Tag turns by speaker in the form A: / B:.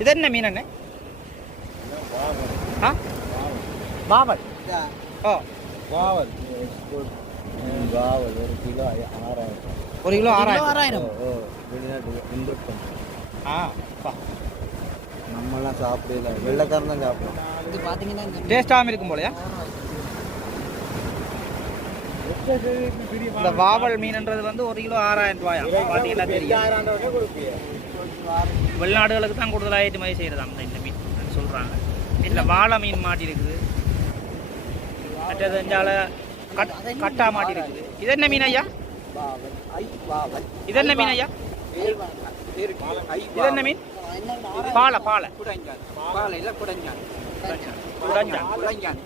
A: இது என்ன மீன் அண்ணே ஆ பாவல் ஓ
B: வாவல் வாவல் ஒரு கிலோ ஆறாயிரம்
A: ஒரு கிலோ ஆறாயிரம்
C: ஆறாயிரம்
A: ஆ பா
B: நம்மலாம் சாப்பிடல வெள்ளைக்காரன் தான் சாப்பிடலாம்
C: இது பாத்தீங்கன்னா இந்த
A: டேஸ்டாகவும் இருக்கும் போலயா இந்த வாவல் மீன்ன்றது வந்து ஒரு கிலோ ஆறாயிரம் ரூபாயா? பார்த்தீங்கன்னா தெரியும். வெளிநாடுகளுக்கு தான் கூடுதலாக ஏற்றுமதி செய்கிறதாம் இந்த மீன். சொல்கிறாங்க இதில் வாழை மீன் மாட்டி இருக்குது. மற்றது இஞ்சால கட் கட்டா மாட்டி இருக்குது. இது என்ன மீன் ஐயா? இது என்ன மீன் ஐயா? இது என்ன மீன்? பாலை பாலை.
B: குடஞ்சான். பாலையில் குடஞ்சான்.
A: குடஞ்சான்.
B: குடஞ்சான்.